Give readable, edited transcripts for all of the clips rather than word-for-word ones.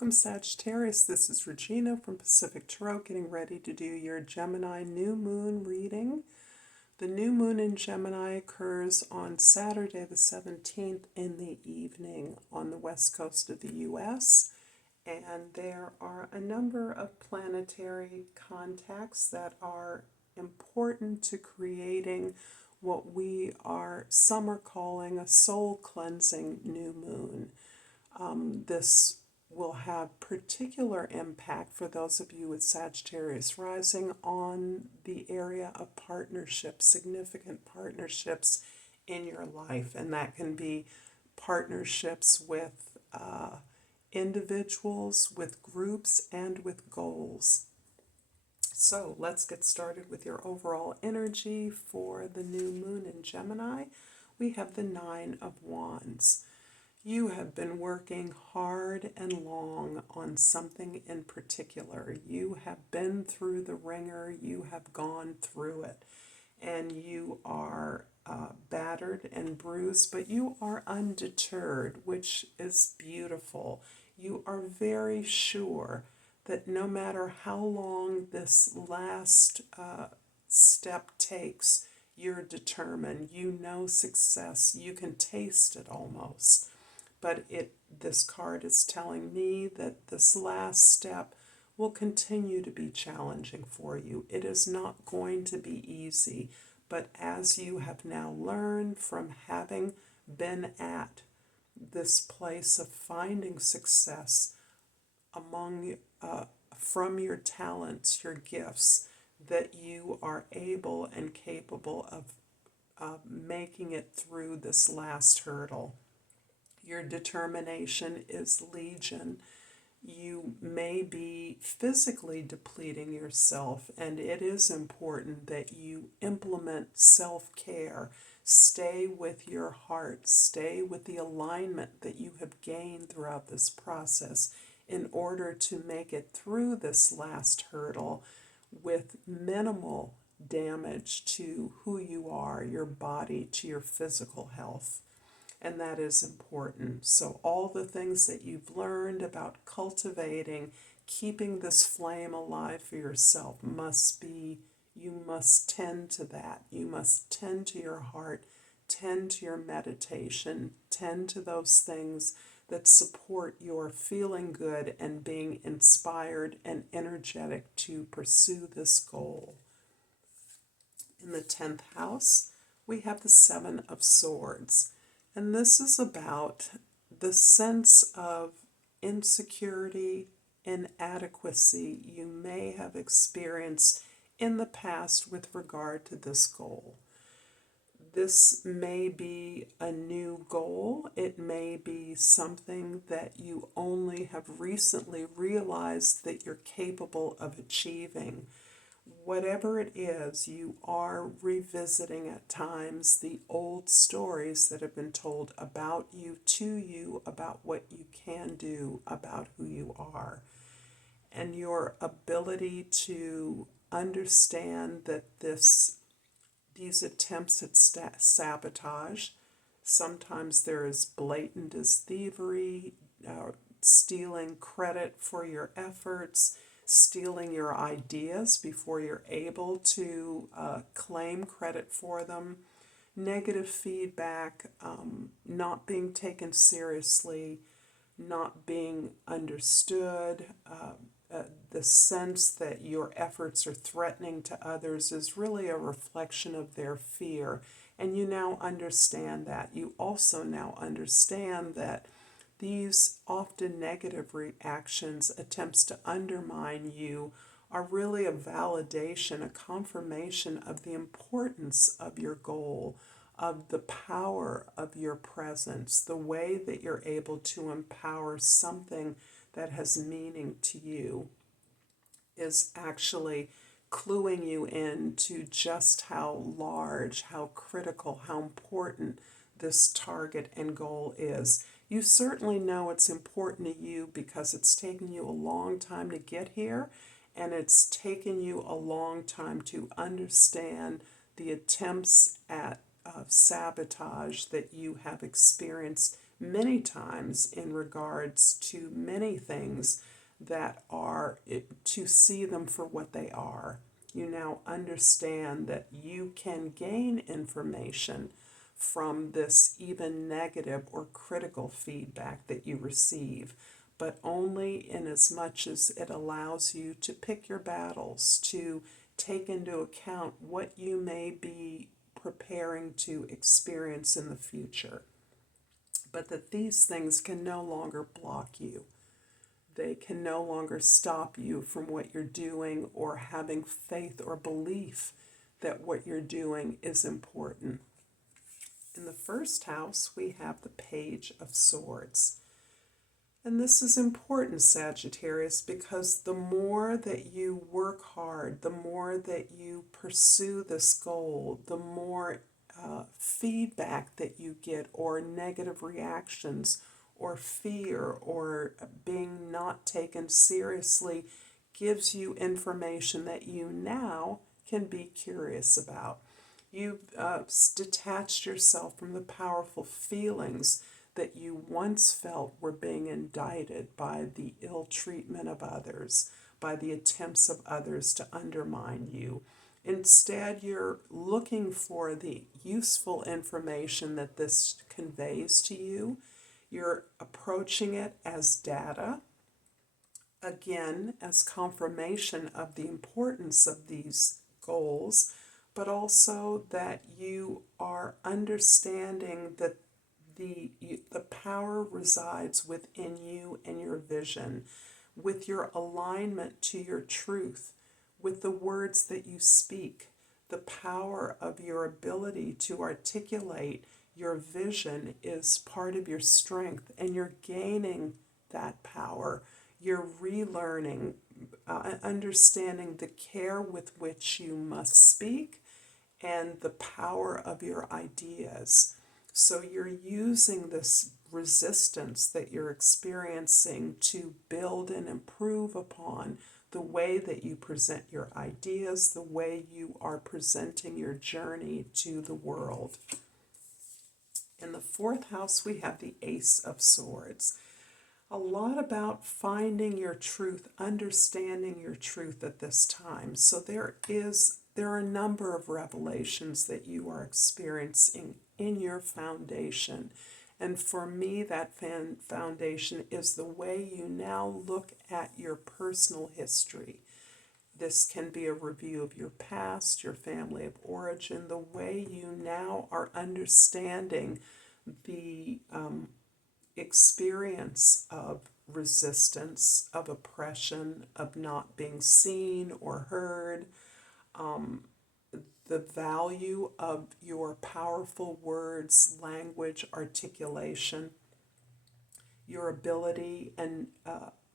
Welcome, Sagittarius. This is Regina from Pacific Tarot, getting ready to do your Gemini new moon reading. The new moon in Gemini occurs on Saturday the 17th in the evening on the west coast of the U.S., and there are a number of planetary contacts that are important to creating what some are calling a soul cleansing new moon. This will have particular impact for those of you with Sagittarius rising on the area of partnerships, significant partnerships in your life. And that can be partnerships with individuals, with groups, and with goals. So let's get started with your overall energy for the new moon in Gemini. We have the Nine of Wands. You have been working hard and long on something in particular. You have been through the ringer, you have gone through it, and you are battered and bruised, but you are undeterred, which is beautiful. You are very sure that no matter how long this last step takes, you're determined. You know success. You can taste it almost. But this card is telling me that this last step will continue to be challenging for you. It is not going to be easy, but as you have now learned from having been at this place of finding success from your talents, your gifts, that you are able and capable of making it through this last hurdle. Your determination is legion. You may be physically depleting yourself, and it is important that you implement self-care. Stay with your heart. Stay with the alignment that you have gained throughout this process in order to make it through this last hurdle with minimal damage to who you are, your body, to your physical health. And that is important. So all the things that you've learned about cultivating, keeping this flame alive for yourself you must tend to that. You must tend to your heart, tend to your meditation, tend to those things that support your feeling good and being inspired and energetic to pursue this goal. In the 10th house, we have the Seven of Swords. And this is about the sense of insecurity, inadequacy you may have experienced in the past with regard to this goal. This may be a new goal. It may be something that you only have recently realized that you're capable of achieving. Whatever it is, you are revisiting at times the old stories that have been told about you, to you, about what you can do, about who you are. And your ability to understand that these attempts at sabotage, sometimes they're as blatant as thievery, stealing credit for your efforts, stealing your ideas before you're able to claim credit for them, negative feedback, not being taken seriously, not being understood, the sense that your efforts are threatening to others is really a reflection of their fear. And you now understand that. You also now understand that these often negative reactions, attempts to undermine you, are really a validation, a confirmation of the importance of your goal, of the power of your presence, the way that you're able to empower something that has meaning to you is actually cluing you in to just how large, how critical, how important this target and goal is. You certainly know it's important to you because it's taken you a long time to get here, and it's taken you a long time to understand the attempts at sabotage that you have experienced many times in regards to many things that are, to see them for what they are. You now understand that you can gain information from this even negative or critical feedback that you receive, but only in as much as it allows you to pick your battles, to take into account what you may be preparing to experience in the future. But that these things can no longer block you. They can no longer stop you from what you're doing or having faith or belief that what you're doing is important. In the first house, we have the Page of Swords. And this is important, Sagittarius, because the more that you work hard, the more that you pursue this goal, the more feedback that you get, or negative reactions, or fear, or being not taken seriously, gives you information that you now can be curious about. You've detached yourself from the powerful feelings that you once felt were being indicted by the ill treatment of others, by the attempts of others to undermine you. Instead, you're looking for the useful information that this conveys to you. You're approaching it as data, again, as confirmation of the importance of these goals, but also that you are understanding that the power resides within you and your vision, with your alignment to your truth, with the words that you speak, the power of your ability to articulate your vision is part of your strength, and you're gaining that power. You're relearning, understanding the care with which you must speak and the power of your ideas. So you're using this resistance that you're experiencing to build and improve upon the way that you present your ideas, the way you are presenting your journey to the world. In the fourth house, we have the Ace of Swords. A lot about finding your truth, understanding your truth at this time. So there are a number of revelations that you are experiencing in your foundation. And for me, that foundation is the way you now look at your personal history. This can be a review of your past, your family of origin, the way you now are understanding the experience of resistance, of oppression, of not being seen or heard, the value of your powerful words, language, articulation, your ability and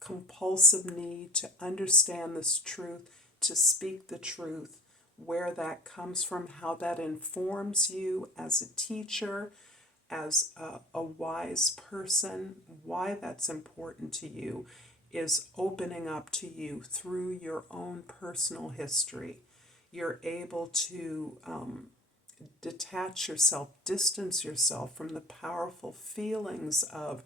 compulsive need to understand this truth, to speak the truth, where that comes from, how that informs you as a teacher, as a wise person, why that's important to you is opening up to you through your own personal history. You're able to detach yourself, distance yourself from the powerful feelings of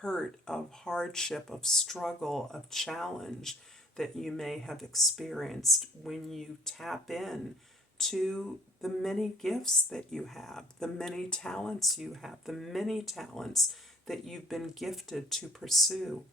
hurt, of hardship, of struggle, of challenge that you may have experienced when you tap in to the many gifts that you have, the many talents you have, the many talents that you've been gifted to pursue.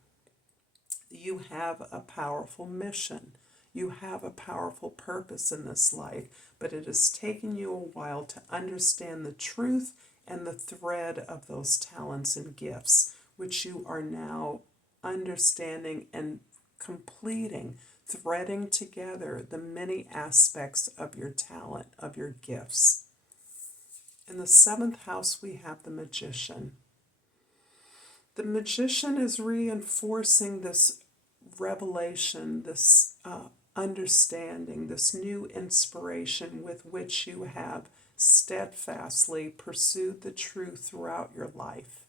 You have a powerful mission. You have a powerful purpose in this life, but it has taken you a while to understand the truth and the thread of those talents and gifts, which you are now understanding and completing, threading together the many aspects of your talent, of your gifts. In the seventh house, we have the Magician. The Magician is reinforcing this revelation, this understanding, this new inspiration with which you have steadfastly pursued the truth throughout your life.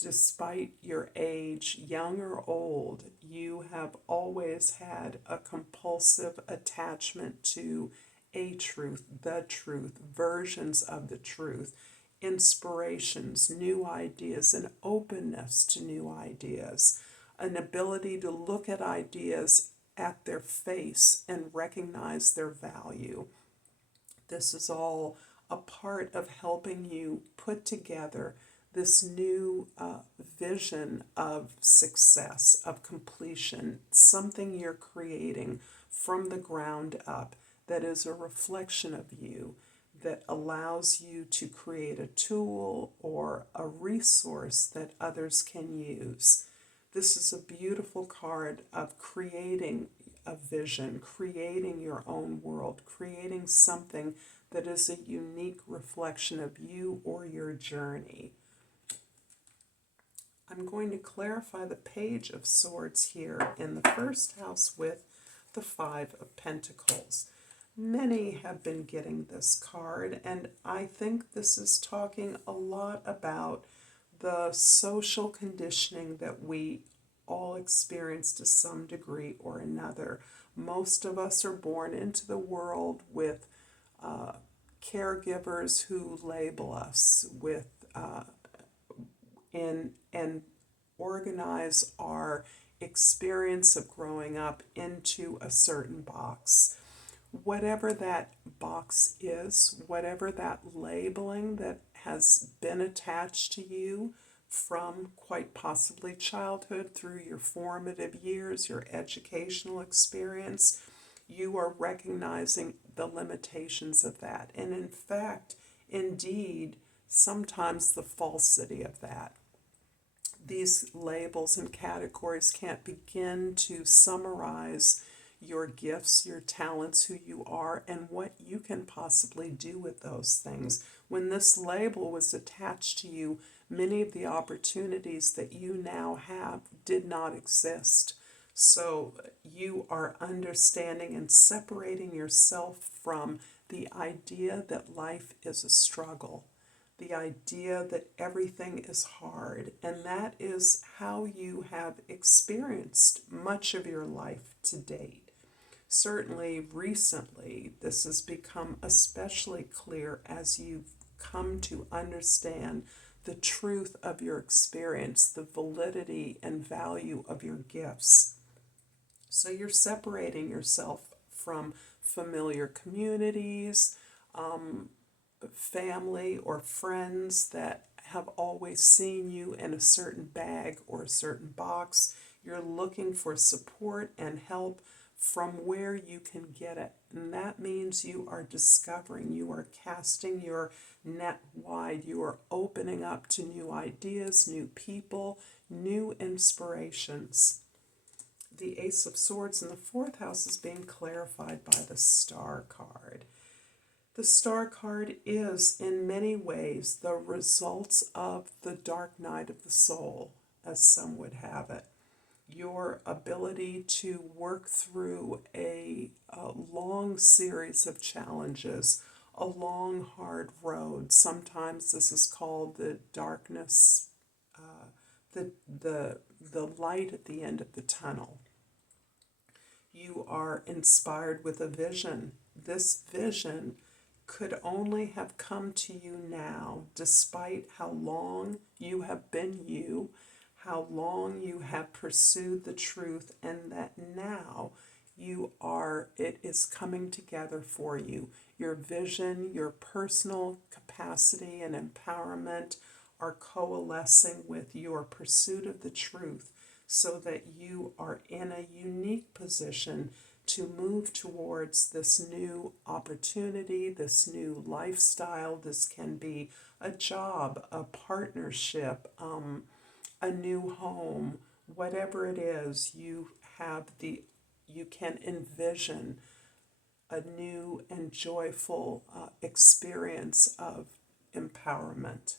Despite your age, young or old, you have always had a compulsive attachment to a truth, the truth, versions of the truth. inspirations, new ideas, an openness to new ideas, an ability to look at ideas at their face and recognize their value. This is all a part of helping you put together this new vision of success, of completion, something you're creating from the ground up that is a reflection of you, that allows you to create a tool or a resource that others can use. This is a beautiful card of creating a vision, creating your own world, creating something that is a unique reflection of you or your journey. I'm going to clarify the Page of Swords here in the first house with the Five of Pentacles. Many have been getting this card, and I think this is talking a lot about the social conditioning that we all experience to some degree or another. Most of us are born into the world with caregivers who label us with and organize our experience of growing up into a certain box. Whatever that box is, whatever that labeling that has been attached to you from quite possibly childhood through your formative years, your educational experience, you are recognizing the limitations of that. And in fact, indeed, sometimes the falsity of that. These labels and categories can't begin to summarize your gifts, your talents, who you are, and what you can possibly do with those things. When this label was attached to you, many of the opportunities that you now have did not exist. So you are understanding and separating yourself from the idea that life is a struggle, the idea that everything is hard, and that is how you have experienced much of your life to date. Certainly recently, this has become especially clear as you've come to understand the truth of your experience, the validity and value of your gifts. So you're separating yourself from familiar communities, family or friends that have always seen you in a certain bag or a certain box. You're looking for support and help from where you can get it. And that means you are discovering, you are casting your net wide, you are opening up to new ideas, new people, new inspirations. The Ace of Swords in the fourth house is being clarified by the Star card. The Star card is, in many ways, the results of the dark night of the soul, as some would have it. Your ability to work through a long series of challenges, a long, hard road. Sometimes this is called the darkness, the light at the end of the tunnel. You are inspired with a vision. This vision could only have come to you now, despite how long you have been you, how long you have pursued the truth, and that now it is coming together for you. Your vision, your personal capacity and empowerment are coalescing with your pursuit of the truth, so that you are in a unique position to move towards this new opportunity, this new lifestyle. This can be a job, a partnership, a new home, whatever it is. You can envision a new and joyful experience of empowerment.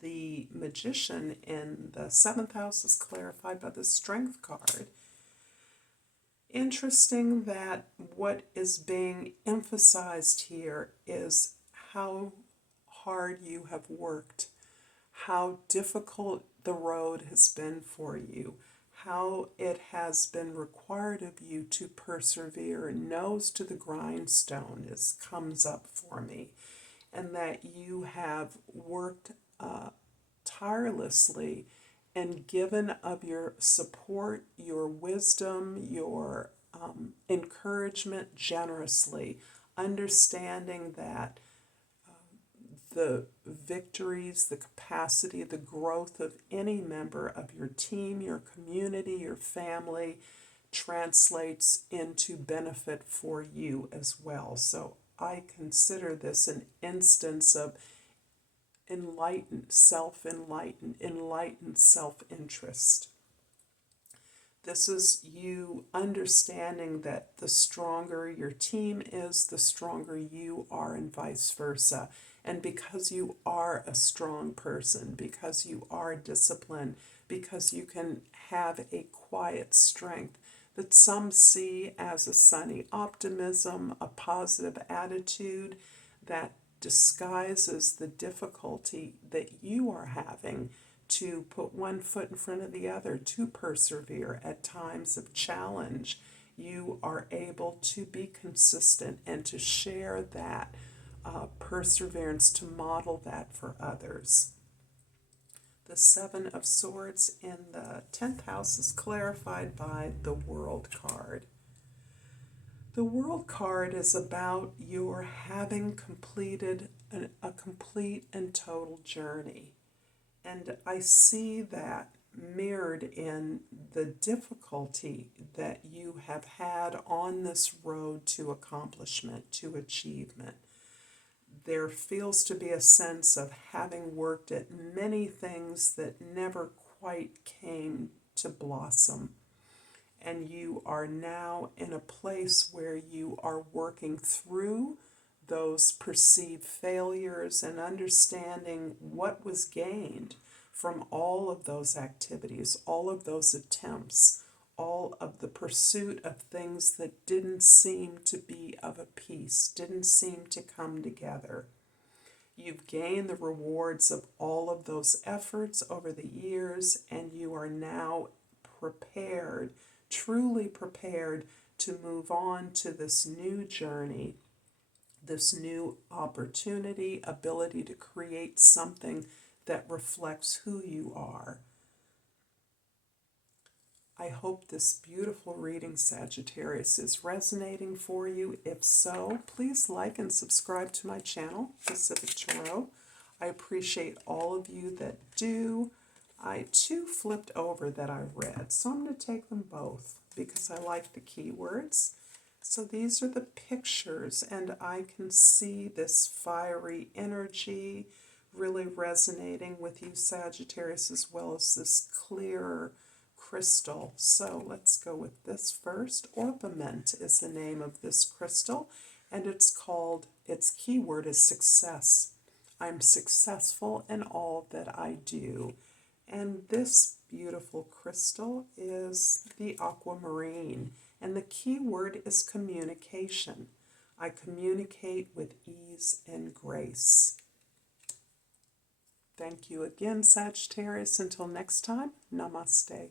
The Magician in the seventh house is clarified by the Strength card. Interesting that what is being emphasized here is how hard you have worked, how difficult the road has been for you, how it has been required of you to persevere. Nose to the grindstone comes up for me. and that you have worked tirelessly and given of your support, your wisdom, your encouragement generously, understanding that the victories, the capacity, the growth of any member of your team, your community, your family translates into benefit for you as well. So I consider this an instance of enlightened self-interest. This is you understanding that the stronger your team is, the stronger you are, and vice versa. And because you are a strong person, because you are disciplined, because you can have a quiet strength that some see as a sunny optimism, a positive attitude that disguises the difficulty that you are having to put one foot in front of the other, to persevere at times of challenge. You are able to be consistent and to share that perseverance, to model that for others. The Seven of Swords in the 10th house is clarified by the World card. The World card is about your having completed a complete and total journey. And I see that mirrored in the difficulty that you have had on this road to accomplishment, to achievement. There feels to be a sense of having worked at many things that never quite came to blossom. And you are now in a place where you are working through those perceived failures and understanding what was gained from all of those activities, all of those attempts, all of the pursuit of things that didn't seem to be of a piece, didn't seem to come together. You've gained the rewards of all of those efforts over the years, and you are now prepared, truly prepared, to move on to this new journey, this new opportunity, ability to create something that reflects who you are. I hope this beautiful reading, Sagittarius, is resonating for you. If so, please like and subscribe to my channel, Pacific Tarot. I appreciate all of you that do. I too flipped over that I read, so I'm going to take them both because I like the keywords. So these are the pictures, and I can see this fiery energy really resonating with you, Sagittarius, as well as this clear crystal. So let's go with this first. Orpiment is the name of this crystal, and its keyword is success. I'm successful in all that I do. And this beautiful crystal is the aquamarine, and the key word is communication. I communicate with ease and grace. Thank you again, Sagittarius. Until next time, Namaste.